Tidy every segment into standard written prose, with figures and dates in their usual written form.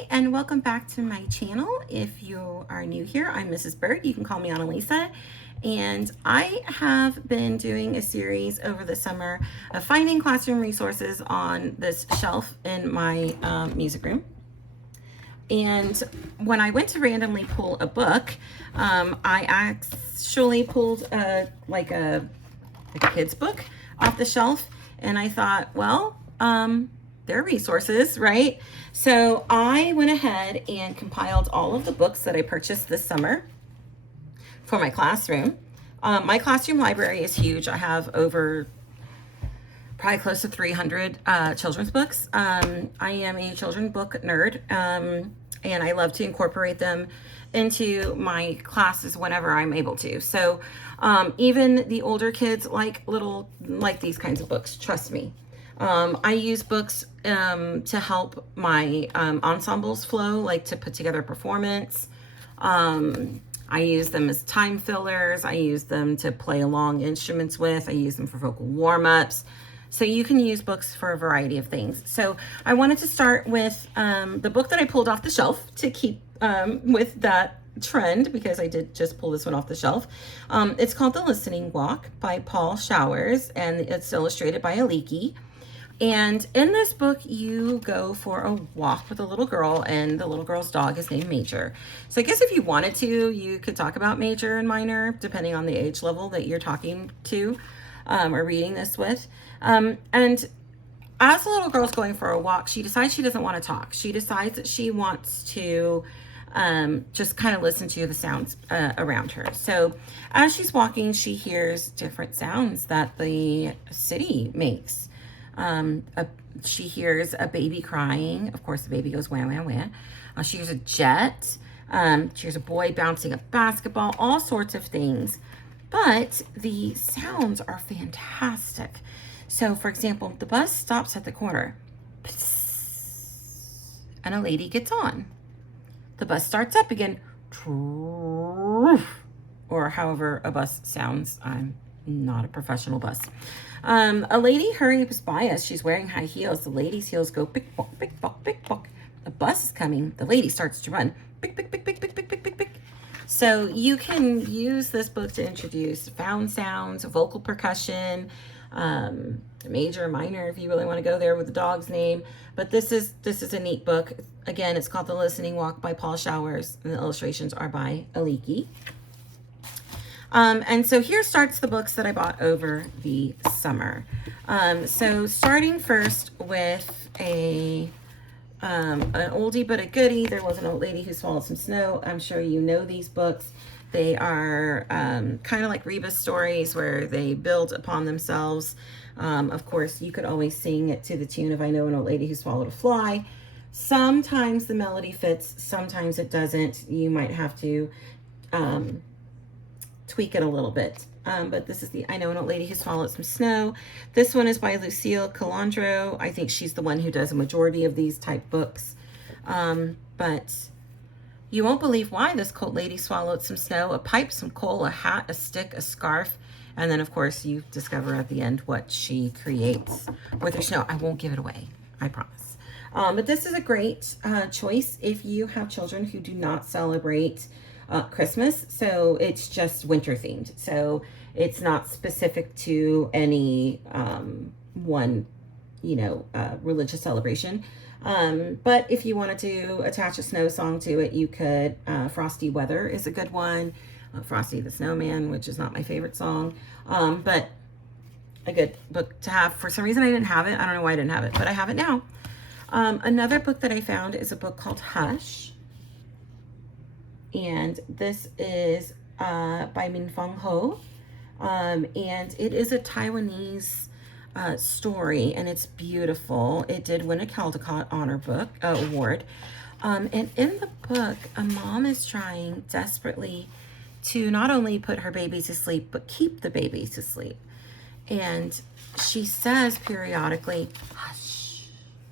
Hi, and welcome back to my channel. If you are new here, I'm Mrs. Bird. You can call me Annalisa. And I have been doing a series over the summer of finding classroom resources on this shelf in my music room. And when I went to randomly pull a book, I actually pulled a kid's book off the shelf. And I thought, well, they're resources, right? So I went ahead and compiled all of the books that I purchased this summer for my classroom. My classroom library is huge. I have over probably close to 300 children's books. I am a children's book nerd, and I love to incorporate them into my classes whenever I'm able to. So even the older kids like these kinds of books, trust me. I use books to help my ensembles flow, like to put together a performance. I use them as time fillers. I use them to play along instruments with. I use them for vocal warm-ups. So you can use books for a variety of things. So I wanted to start with the book that I pulled off the shelf to keep with that trend, because I did just pull this one off the shelf. It's called The Listening Walk by Paul Showers, and it's illustrated by Aliki. And in this book, you go for a walk with a little girl, and the little girl's dog is named Major. So I guess if you wanted to, you could talk about Major and Minor, depending on the age level that you're talking to or reading this with. And as the little girl's going for a walk, she decides she doesn't want to talk. She decides that she wants to just kind of listen to the sounds around her. So as she's walking, she hears different sounds that the city makes. She hears a baby crying. Of course, the baby goes wah, wah, wah. She hears a jet. She hears a boy bouncing a basketball, all sorts of things. But the sounds are fantastic. So, for example, the bus stops at the corner, and a lady gets on. The bus starts up again, or however a bus sounds. I'm not a professional bus. A lady hurries by us. She's wearing high heels. The lady's heels go pick, bock, pick, bock, pick, bock. The bus is coming. The lady starts to run. Pick, pick, pick, pick, pick, pick, pick, pick, pick. So you can use this book to introduce found sounds, vocal percussion, major, minor, if you really want to go there with the dog's name. But this is a neat book. Again, it's called The Listening Walk by Paul Showers, and the illustrations are by Aliki. And so here starts the books that I bought over the summer. So starting first with an oldie but a goodie. There was an old lady who swallowed some snow. I'm sure you know these books. They are kind of like Rebus stories where they build upon themselves. Of course, you could always sing it to the tune of I Know an Old Lady Who Swallowed a Fly. Sometimes the melody fits, sometimes it doesn't. You might have to tweak it a little bit. But this is the I Know an Old Lady Who Swallowed Some Snow. This one is by Lucille Colandro. I think she's the one who does a majority of these type books. But you won't believe why this old lady swallowed some snow, a pipe, some coal, a hat, a stick, a scarf. And then, of course, you discover at the end what she creates with her snow. I won't give it away, I promise. But this is a great choice if you have children who do not celebrate Christmas. So it's just winter themed. So it's not specific to any one, religious celebration. But if you wanted to attach a snow song to it, you could. Frosty Weather is a good one. Frosty the Snowman, which is not my favorite song. But a good book to have. For some reason, I didn't have it. I don't know why I didn't have it, but I have it now. Another book that I found is a book called Hush. And this is by Minfong Ho. And it is a Taiwanese story, and it's beautiful. It did win a Caldecott Honor Book Award. And in the book, a mom is trying desperately to not only put her baby to sleep, but keep the baby to sleep. And she says periodically, hush,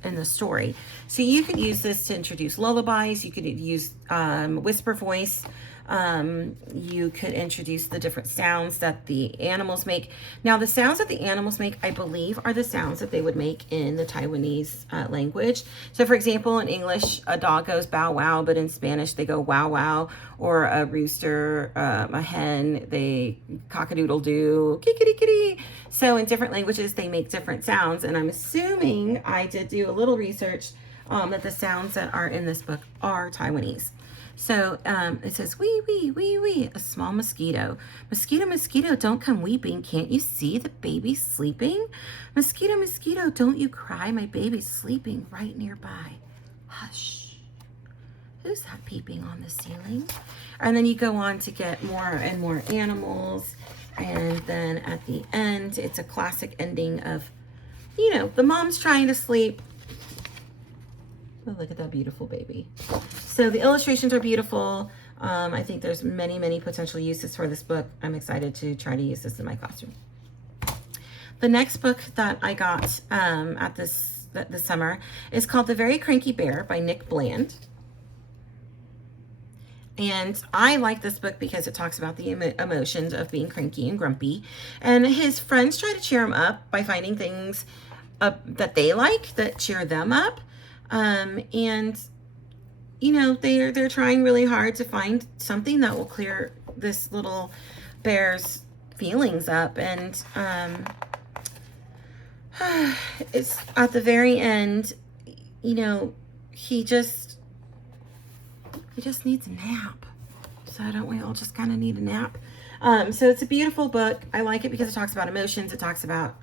in the story. So you could use this to introduce lullabies. You could use whisper voice You could introduce the different sounds that the animals make. Now, the sounds that the animals make, I believe, are the sounds that they would make in the Taiwanese language. So, for example, in English, a dog goes bow wow, but in Spanish, they go wow wow. Or a rooster, a hen, they cock-a-doodle-doo, kikiri-kitty. So in different languages, they make different sounds. And I'm assuming, I did do a little research, that the sounds that are in this book are Taiwanese. So it says, wee, wee, wee, wee, a small mosquito. Mosquito, mosquito, don't come weeping. Can't you see the baby sleeping? Mosquito, mosquito, don't you cry. My baby's sleeping right nearby. Hush. Who's that peeping on the ceiling? And then you go on to get more and more animals. And then at the end, it's a classic ending of, you know, the mom's trying to sleep. Oh, look at that beautiful baby. So the illustrations are beautiful. I think there's many, many potential uses for this book. I'm excited to try to use this in my classroom. The next book that I got at this summer is called The Very Cranky Bear by Nick Bland. And I like this book because it talks about the emotions of being cranky and grumpy. And his friends try to cheer him up by finding things that they like that cheer them up. And you know, they're trying really hard to find something that will clear this little bear's feelings up. And it's at the very end, you know, he just needs a nap. So don't we all just kind of need a nap? So it's a beautiful book. I like it because it talks about emotions. It talks about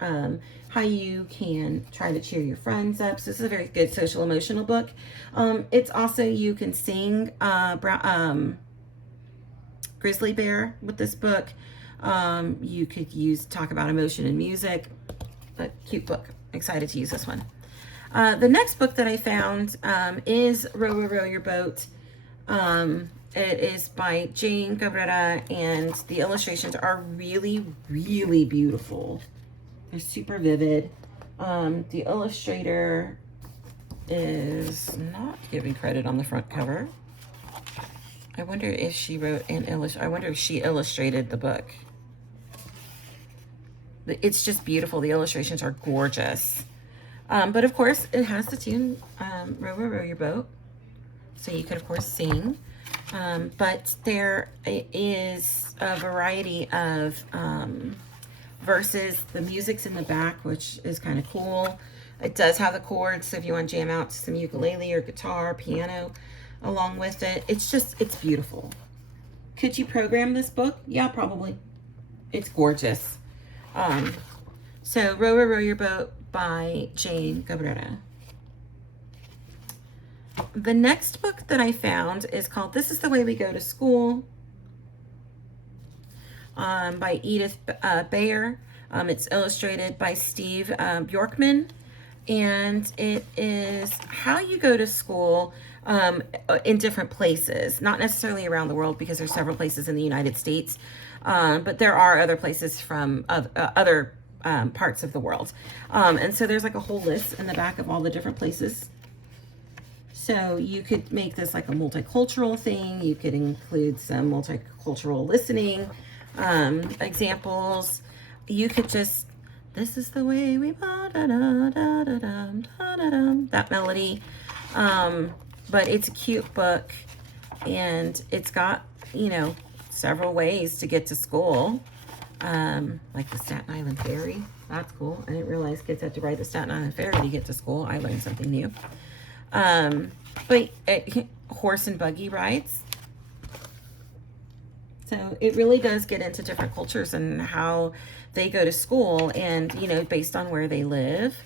how you can try to cheer your friends up. So this is a very good social emotional book. It's also, you can sing Grizzly Bear with this book. You could talk about emotion and music. But cute book. Excited to use this one. The next book that I found is Row, Row, Row Your Boat. It is by Jane Cabrera, and the illustrations are really, really beautiful. They're super vivid. The illustrator is not giving credit on the front cover. I wonder if she wrote and I wonder if she illustrated the book. It's just beautiful. The illustrations are gorgeous. But of course, it has the tune, Row, Row, Row Your Boat. So you could, of course, sing. But there is a variety of verses. The music's in the back, which is kind of cool. It does have the chords, so if you want to jam out to some ukulele or guitar, piano along with it. It's beautiful. Could you program this book? Yeah, probably. It's gorgeous. So Row, Row, Row Your Boat by Jane Cabrera. The next book that I found is called This Is the Way We Go to School by Edith Baer. It's illustrated by Steve Bjorkman, and it is how you go to school in different places, not necessarily around the world because there's several places in the United States, but there are other places from other parts of the world. And so there's like a whole list in the back of all the different places. So you could make this like a multicultural thing. You could include some multicultural listening examples. You could just, this is the way we that melody. But it's a cute book, and it's got, you know, several ways to get to school. Like the Staten Island Ferry. That's cool. I didn't realize kids had to ride the Staten Island Ferry to get to school. I learned something new. But horse and buggy rides. So it really does get into different cultures and how they go to school, and, you know, based on where they live.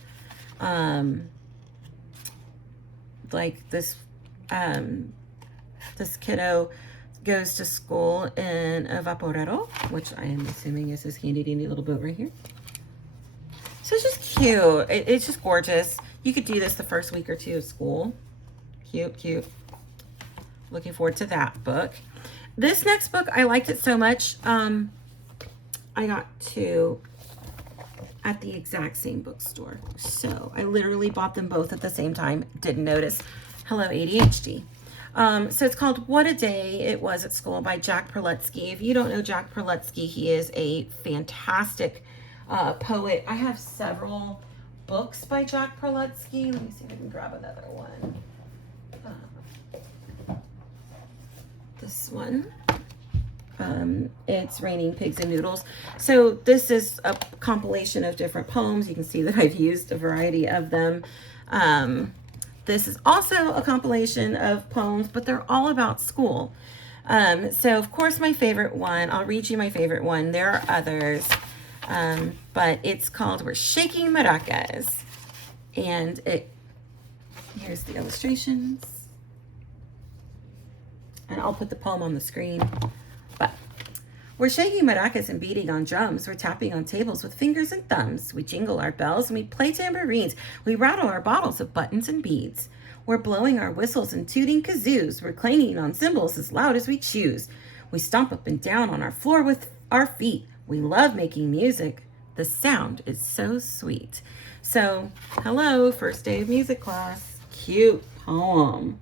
Like this kiddo goes to school in a vaporero, which I am assuming is this handy dandy little boat right here. So it's just cute. It's just gorgeous. You could do this the first week or two of school. Cute, cute. Looking forward to that book. This next book, I liked it so much. I got two at the exact same bookstore. So I literally bought them both at the same time. Didn't notice. Hello, ADHD. So it's called What a Day It Was at School by Jack Prelutsky. If you don't know Jack Prelutsky, he is a fantastic poet. I have several books by Jack Prelutsky. Let me see if I can grab another one. This one. It's Raining Pigs and Noodles. So this is a compilation of different poems. You can see that I've used a variety of them. This is also a compilation of poems, but they're all about school. So of course my favorite one, I'll read you my favorite one. There are others, but it's called We're Shaking Maracas. And here's the illustrations. And I'll put the poem on the screen. But we're shaking maracas and beating on drums. We're tapping on tables with fingers and thumbs. We jingle our bells and we play tambourines. We rattle our bottles of buttons and beads. We're blowing our whistles and tooting kazoos. We're clanging on cymbals as loud as we choose. We stomp up and down on our floor with our feet. We love making music. The sound is so sweet. So, hello, first day of music class. Cute poem.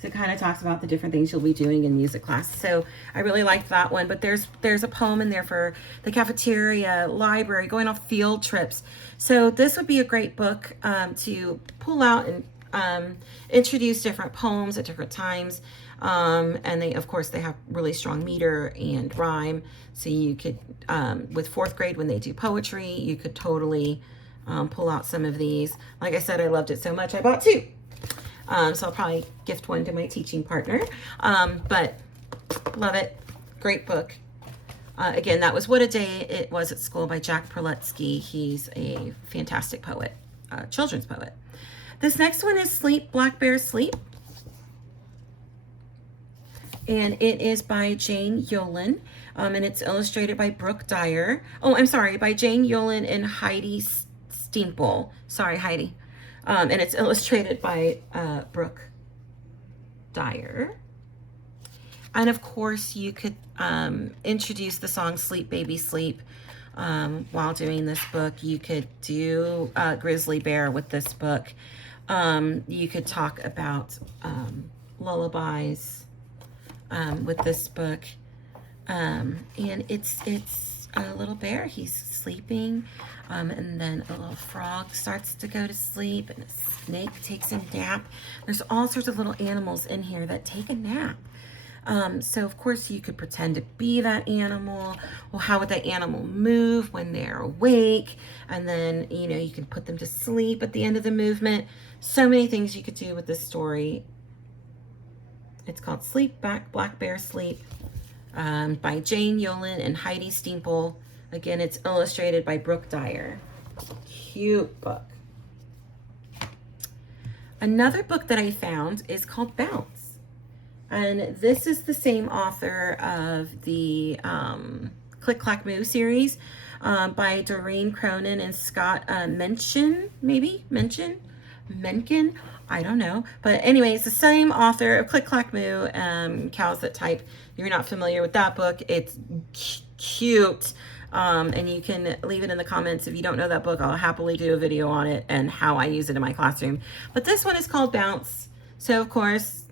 So it kind of talks about the different things you'll be doing in music class. So I really liked that one. But there's a poem in there for the cafeteria, library, going off field trips. So this would be a great book to pull out and introduce different poems at different times. And they, of course, they have really strong meter and rhyme. So you could, with fourth grade when they do poetry, you could totally pull out some of these. Like I said, I loved it so much, I bought two. So I'll probably gift one to my teaching partner. But love it. Great book. Again, that was What a Day It Was at School by Jack Prelutsky. He's a fantastic poet, children's poet. This next one is Sleep, Black Bear, Sleep. And it is by Jane Yolen. And it's illustrated by Brooke Dyer. Oh, I'm sorry, by Jane Yolen and Heidi Stemple. Sorry, Heidi. And it's illustrated by Brooke Dyer. And of course, you could introduce the song Sleep Baby Sleep while doing this book. You could do Grizzly Bear with this book. You could talk about lullabies with this book. And it's a little bear. He's sleeping. And then a little frog starts to go to sleep, and a snake takes a nap. There's all sorts of little animals in here that take a nap. So of course you could pretend to be that animal. Well, how would that animal move when they're awake? And then, you know, you can put them to sleep at the end of the movement. So many things you could do with this story. It's called Sleep, Black Bear, Sleep, by Jane Yolen and Heidi Stemple. Again, it's illustrated by Brooke Dyer. Cute book. Another book that I found is called Bounce. And this is the same author of the Click Clack Moo series by Doreen, Cromin, and Scott Menchin, maybe? Menchin? I don't know. But anyway, it's the same author of Click Clack Moo, Cows That Type. If you're not familiar with that book, it's cute. And you can leave it in the comments. If you don't know that book, I'll happily do a video on it and how I use it in my classroom. But this one is called Bounce. So, of course,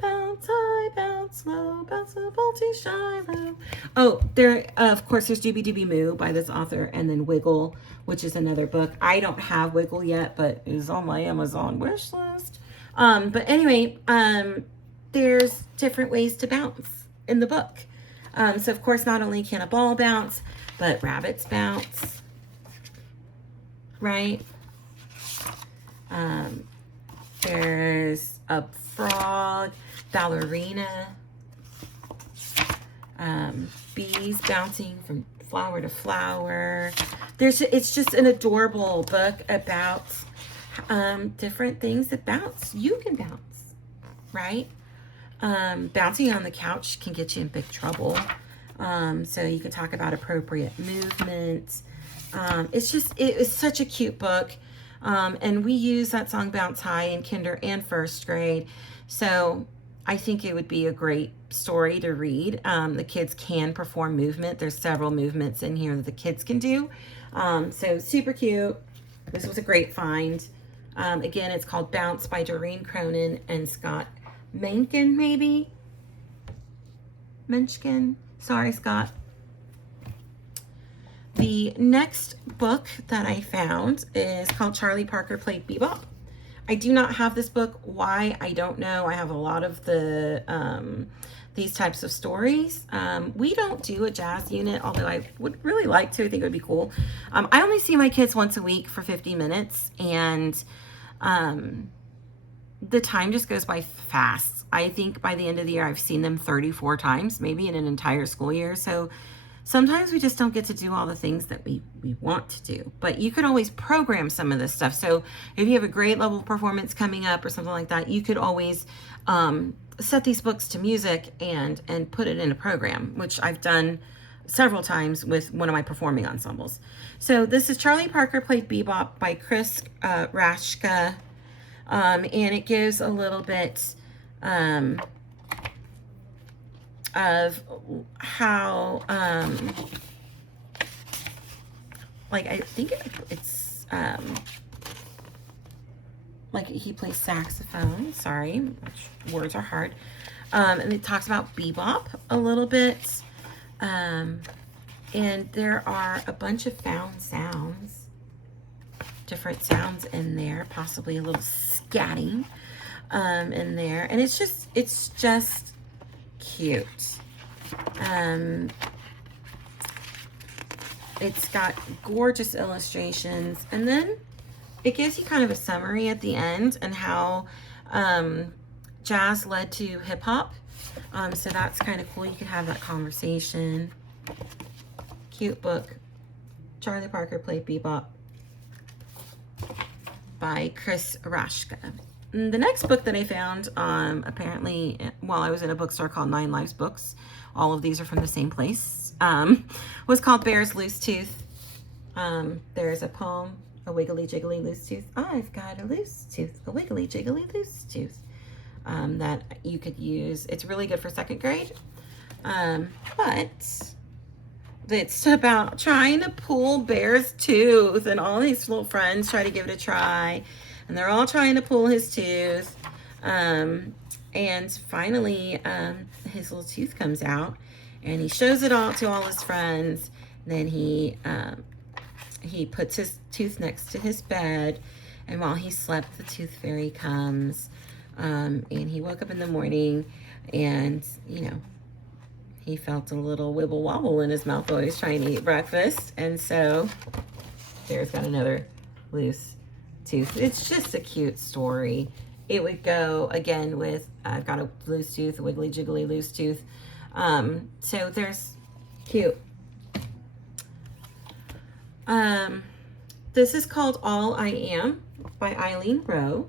bounce high, bounce low, vaulty shy low. Oh, there, of course, there's Doobie Doobie Moo by this author, and then Wiggle, which is another book. I don't have Wiggle yet, but it is on my Amazon wish list. But anyway, there's different ways to bounce in the book. So, of course, not only can a ball bounce, but rabbits bounce, right? There's a frog, ballerina, bees bouncing from flower to flower. It's just an adorable book about different things that bounce. You can bounce, right? Bouncing on the couch can get you in big trouble. So you could talk about appropriate movement. It was such a cute book. And we use that song Bounce High in kinder and first grade. So I think it would be a great story to read. The kids can perform movement. There's several movements in here that the kids can do. So super cute. This was a great find. Again, it's called Bounce by Doreen Cronin and Scott Menchin, maybe? Menchin. Sorry, Scott. The next book that I found is called Charlie Parker Played Bebop. I do not have this book. Why? I don't know. I have a lot of the these types of stories. We don't do a jazz unit, although I would really like to. I think it would be cool. I only see my kids once a week for 50 minutes, and the time just goes by fast. I think by the end of the year, I've seen them 34 times, maybe in an entire school year. So sometimes we just don't get to do all the things that we want to do, but you could always program some of this stuff. So if you have a grade level performance coming up or something like that, you could always set these books to music and put it in a program, which I've done several times with one of my performing ensembles. So this is Charlie Parker Played Bebop by Raschka, and it gives a little bit of how like I think it's like he plays saxophone, sorry, which words are hard, and it talks about bebop a little bit, and there are a bunch of found sounds, different sounds in there, possibly a little scatting in there, and it's just cute. It's got gorgeous illustrations, and then it gives you kind of a summary at the end and how jazz led to hip hop. So that's kind of cool. You could have that conversation. Cute book. Charlie Parker Played Bebop by Raschka. The next book that I found, apparently while I was in a bookstore called 9 Lives Books, all of these are from the same place, was called Baer's Loose Tooth. There's a poem, a wiggly jiggly loose tooth. I've got a loose tooth, a wiggly jiggly loose tooth, that you could use. It's really good for 2nd grade, but it's about trying to pull Baer's tooth, and all these little friends try to give it a try, and they're all trying to pull his tooth, and finally his little tooth comes out, and he shows it all to all his friends. Then he puts his tooth next to his bed, and while he slept, the tooth fairy comes, and he woke up in the morning, and he felt a little wibble wobble in his mouth while he was trying to eat breakfast, and so Bear's got another loose tooth. It's just a cute story. It would go again with I've got a loose tooth, a wiggly jiggly loose tooth. So there's cute. This is called All I Am by Eileen Roe.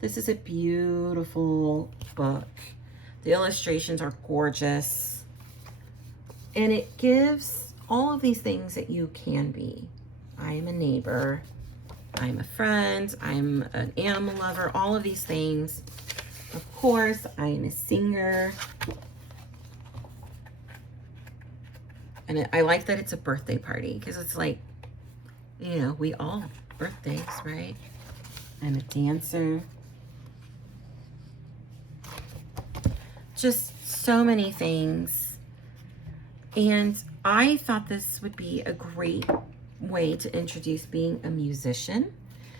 This is a beautiful book. The illustrations are gorgeous, and it gives all of these things that you can be. I am a neighbor, I'm a friend, I'm an animal lover, all of these things. Of course, I am a singer. And I like that it's a birthday party, because it's like, we all have birthdays, right? I'm a dancer. Just so many things. And I thought this would be a great way to introduce being a musician.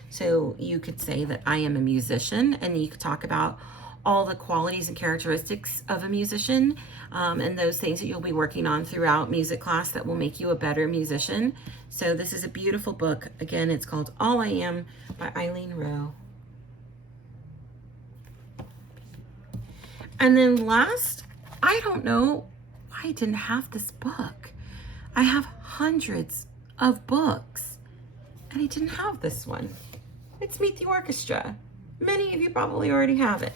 So you could say that I am a musician, and you could talk about all the qualities and characteristics of a musician, and those things that you'll be working on throughout music class that will make you a better musician. So this is a beautiful book. Again, it's called All I Am by Eileen Roe. And then last, I don't know why I didn't have this book. I have hundreds of books, and I didn't have this one. It's Meet the Orchestra. Many of you probably already have it.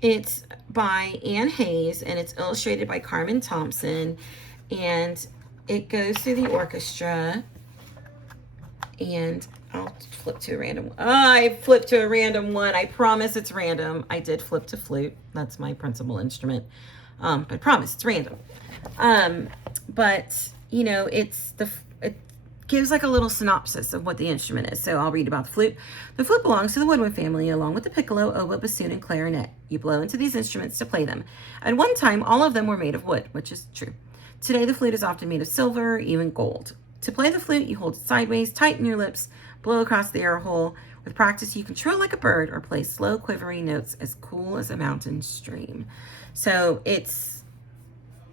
It's by Anne Hayes, and it's illustrated by Carmen Thompson, and it goes through the orchestra. And I'll flip to a random one. I flipped to a random one. I promise it's random. I did flip to flute. That's my principal instrument. But I promise it's random. But it's gives like a little synopsis of what the instrument is. So I'll read about the flute. The flute belongs to the woodwind family, along with the piccolo, oboe, bassoon, and clarinet. You blow into these instruments to play them. At one time, all of them were made of wood, which is true. Today, the flute is often made of silver, even gold. To play the flute, you hold it sideways, tighten your lips, blow across the air hole. With practice, you can trill like a bird or play slow, quivering notes as cool as a mountain stream. So it's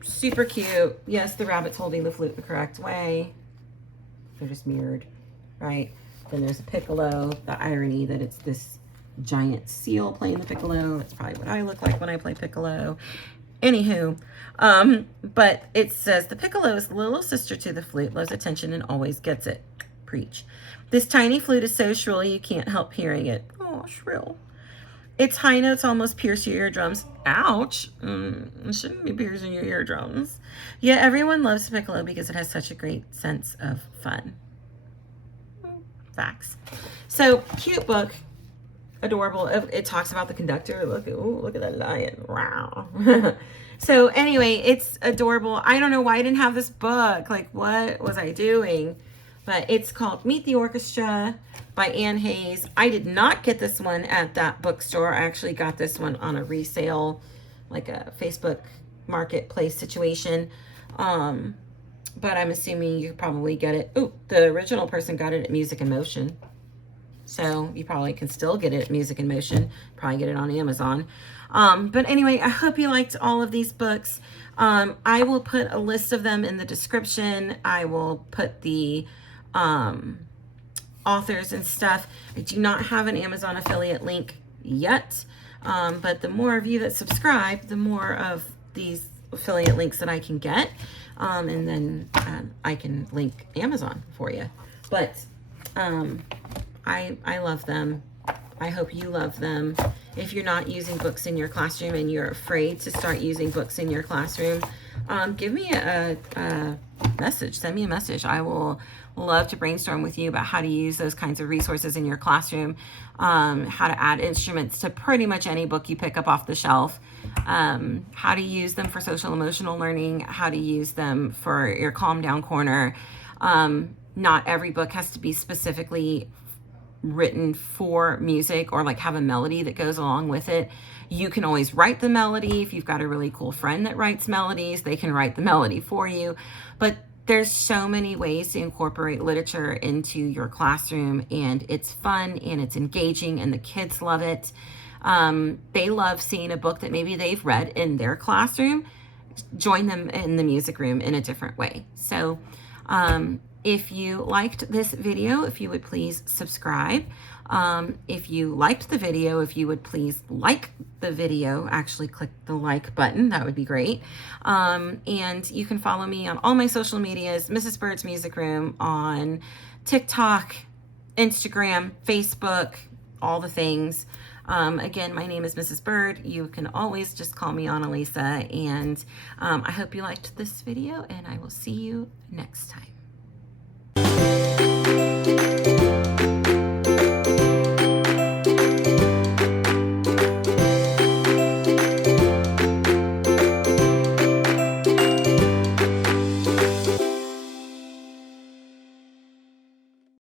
super cute. Yes, the rabbit's holding the flute the correct way. They're just mirrored, right? Then there's a piccolo. The irony that it's this giant seal playing the piccolo. It's probably what I look like when I play piccolo. Anywho, but it says the piccolo is the little sister to the flute, loves attention and always gets it. Preach. This tiny flute is so shrill you can't help hearing it. Oh, shrill. Its high notes almost pierce your eardrums. Ouch. It shouldn't be piercing your eardrums. Yet everyone loves the piccolo because it has such a great sense of fun. Facts. So, cute book. Adorable. It talks about the conductor. Look at that lion. Wow. So anyway, it's adorable. I don't know why I didn't have this book. Like, what was I doing? But it's called Meet the Orchestra by Anne Hayes. I did not get this one at that bookstore. I actually got this one on a resale, like a Facebook marketplace situation. But I'm assuming you probably get it. Oh, the original person got it at Music in Motion. So you probably can still get it at Music in Motion. Probably get it on Amazon. But anyway, I hope you liked all of these books. I will put a list of them in the description. I will put the authors and stuff. I do not have an Amazon affiliate link yet. But the more of you that subscribe, the more of these affiliate links that I can get. And then I can link Amazon for you. But I love them. I hope you love them. If you're not using books in your classroom and you're afraid to start using books in your classroom, give me a message. Send me a message. I will love to brainstorm with you about how to use those kinds of resources in your classroom, how to add instruments to pretty much any book you pick up off the shelf, how to use them for social emotional learning, how to use them for your calm down corner. Not every book has to be specifically written for music or like have a melody that goes along with it. You can always write the melody. If you've got a really cool friend that writes melodies, they can write the melody for you. But there's so many ways to incorporate literature into your classroom, and it's fun and it's engaging and the kids love it. They love seeing a book that maybe they've read in their classroom, join them in the music room in a different way. So if you liked this video, if you would please subscribe. If you liked the video, if you would please like the video, actually click the like button, that would be great. And you can follow me on all my social medias, Mrs. Bird's Music Room, on TikTok, Instagram, Facebook, all the things. Again, my name is Mrs. Bird. You can always just call me Annalisa, and I hope you liked this video, and I will see you next time.